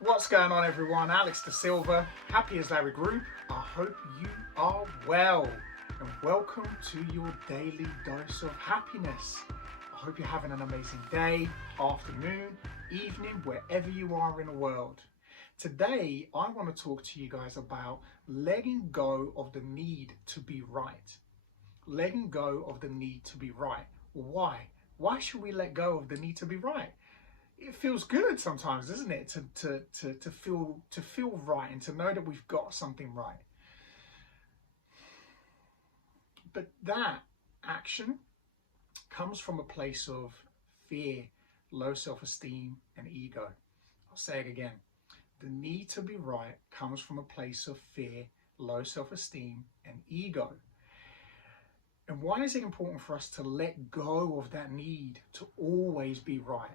What's going on, everyone? Alex Da Silva, happy as Larry Group. I hope you are well, and welcome to your daily dose of happiness. I hope you're having an amazing day, afternoon, evening, wherever you are in the world. Today, I want to talk to you guys about letting go of the need to be right. Letting go of the need to be right. Why? Why should we let go of the need to be right? It feels good sometimes, doesn't it, to feel right and to know that we've got something right. But that action comes from a place of fear, low self-esteem, and ego. I'll say it again. The need to be right comes from a place of fear, low self-esteem, and ego. And why is it important for us to let go of that need to always be right?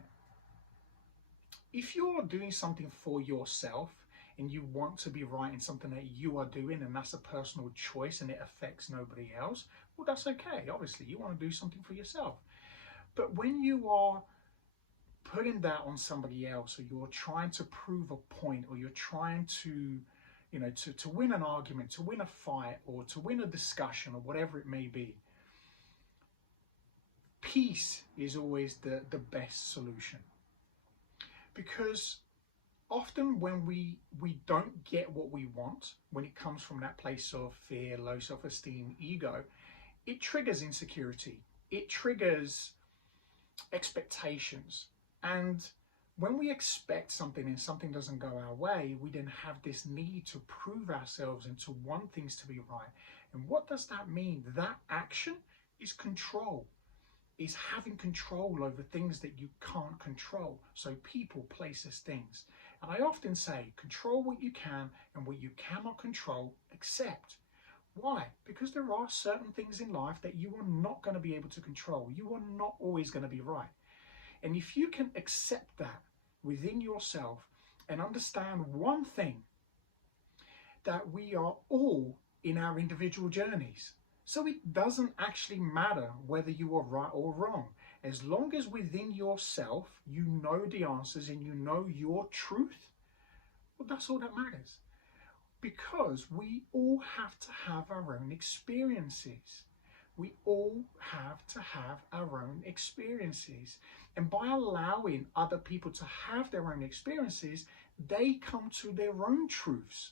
If you're doing something for yourself and you want to be right in something that you are doing, and that's a personal choice and it affects nobody else, well, that's okay. Obviously, you want to do something for yourself. But when you are putting that on somebody else, or you're trying to prove a point, or you're trying to, to win an argument, to win a fight, or to win a discussion, or whatever it may be, peace is always the best solution. Because often when we don't get what we want, when it comes from that place of fear, low self-esteem, ego, it triggers insecurity. It triggers expectations. And when we expect something and something doesn't go our way, we then have this need to prove ourselves and to want things to be right. And what does that mean? That action is control. Is having control over things that you can't control. So people, places, things. And I often say, control what you can, and what you cannot control, accept. Why? Because there are certain things in life that you are not going to be able to control. You are not always going to be right. And if you can accept that within yourself and understand one thing, that we are all in our individual journeys. So it doesn't actually matter whether you are right or wrong. As long as within yourself you know the answers and you know your truth, well, that's all that matters. Because we all have to have our own experiences. We all have to have our own experiences. And by allowing other people to have their own experiences, they come to their own truths.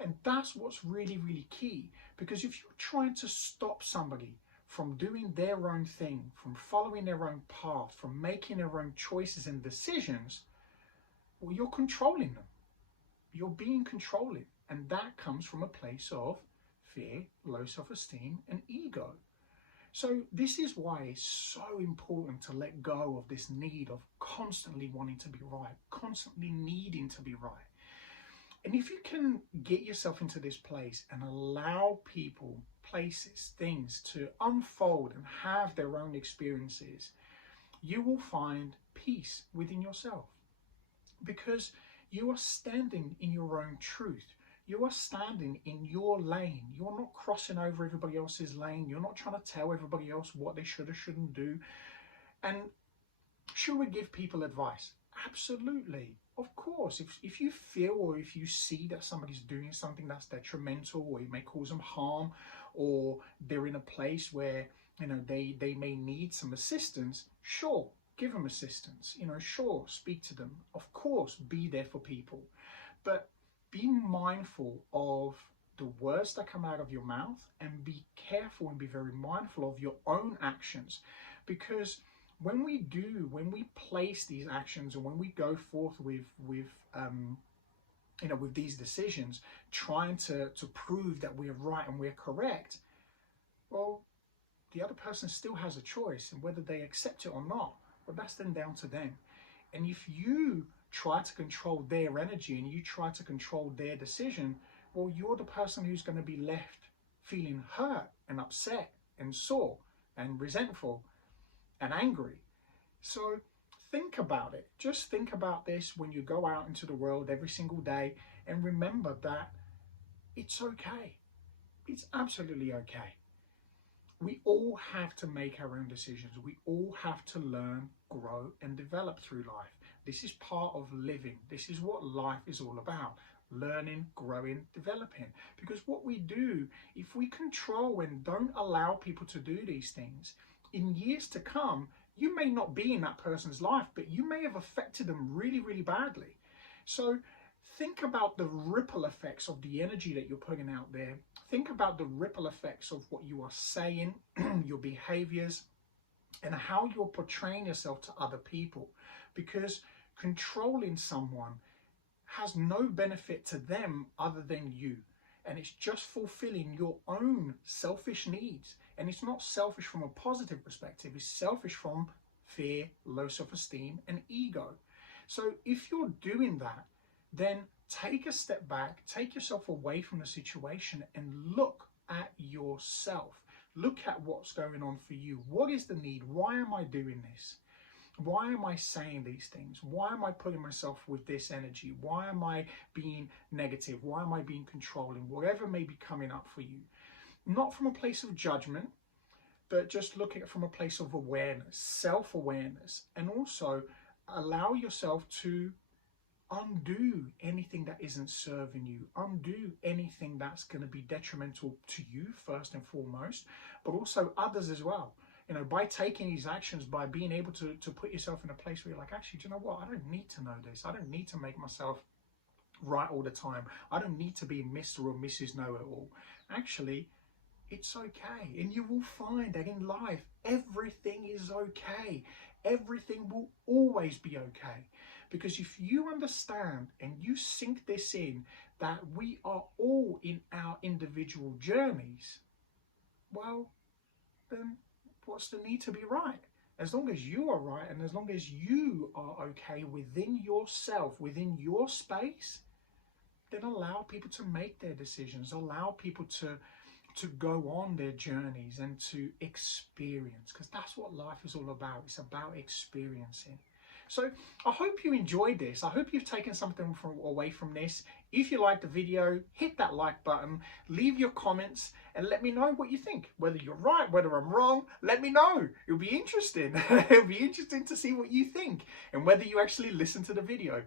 And that's what's really, really key. Because if you're trying to stop somebody from doing their own thing, from following their own path, from making their own choices and decisions, well, you're controlling them. You're being controlling. And that comes from a place of fear, low self-esteem, and ego. So this is why it's so important to let go of this need of constantly wanting to be right, constantly needing to be right. And if you can get yourself into this place and allow people, places, things to unfold and have their own experiences, you will find peace within yourself. Because you are standing in your own truth. You are standing in your lane. You're not crossing over everybody else's lane. You're not trying to tell everybody else what they should or shouldn't do. And should we give people advice? Absolutely. Of course, if you feel or if you see that somebody's doing something that's detrimental, or it may cause them harm, or they're in a place where they may need some assistance, sure, give them assistance. Sure, speak to them. Of course, be there for people. But be mindful of the words that come out of your mouth, and be careful and be very mindful of your own actions. Because when we place these actions, and when we go forth with these decisions, trying to prove that we're right and we're correct, well, the other person still has a choice, and whether they accept it or not, well, that's then down to them. And if you try to control their energy and you try to control their decision, well, you're the person who's going to be left feeling hurt and upset and sore and resentful and angry. So think about it. Just think about this when you go out into the world every single day, and remember that it's okay. It's absolutely okay. We all have to make our own decisions. We all have to learn, grow, and develop through life. This is part of living. This is what life is all about. Learning, growing, developing. Because what we do, if we control and don't allow people to do these things, in years to come, you may not be in that person's life, but you may have affected them really, really badly. So think about the ripple effects of the energy that you're putting out there. Think about the ripple effects of what you are saying, your behaviors, and how you're portraying yourself to other people. Because controlling someone has no benefit to them other than you. And it's just fulfilling your own selfish needs. And it's not selfish from a positive perspective. It's selfish from fear, low self-esteem, and ego. So if you're doing that, then take a step back, take yourself away from the situation and look at yourself. Look at what's going on for you. What is the need? Why am I doing this? Why am I saying these things? Why am I putting myself with this energy? Why am I being negative? Why am I being controlling? Whatever may be coming up for you. Not from a place of judgment, but just looking at it from a place of awareness, self-awareness, and also allow yourself to undo anything that isn't serving you, undo anything that's going to be detrimental to you first and foremost, but also others as well. You know, by taking these actions, by being able to put yourself in a place where you're like, actually, do you know what? I don't need to know this. I don't need to make myself right all the time. I don't need to be Mr. or Mrs. Know-it-all. Actually, it's okay. And you will find that in life, everything is okay. Everything will always be okay. Because if you understand and you sink this in, that we are all in our individual journeys, well, then what's the need to be right? As long as you are right and as long as you are okay within yourself, within your space, then allow people to make their decisions, allow people to go on their journeys and to experience, because that's what life is all about. It's about experiencing. So I hope you enjoyed this. I hope you've taken something away from this. If you liked the video, hit that like button, leave your comments and let me know what you think. Whether you're right, whether I'm wrong, let me know. It'll be interesting. It'll be interesting to see what you think and whether you actually listen to the video.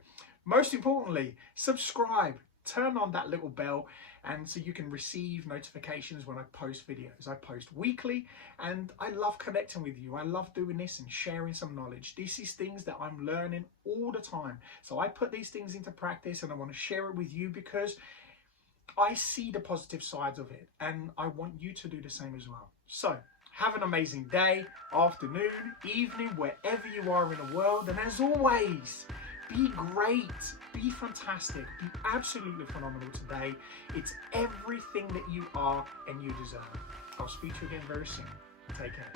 Most importantly, subscribe, turn on that little bell, and so you can receive notifications when I post videos. I post weekly and I love connecting with you. I love doing this and sharing some knowledge. This is things that I'm learning all the time. So I put these things into practice and I want to share it with you because I see the positive sides of it and I want you to do the same as well. So have an amazing day, afternoon, evening, wherever you are in the world. And as always, be great, be fantastic, be absolutely phenomenal today. It's everything that you are and you deserve. I'll speak to you again very soon. Take care.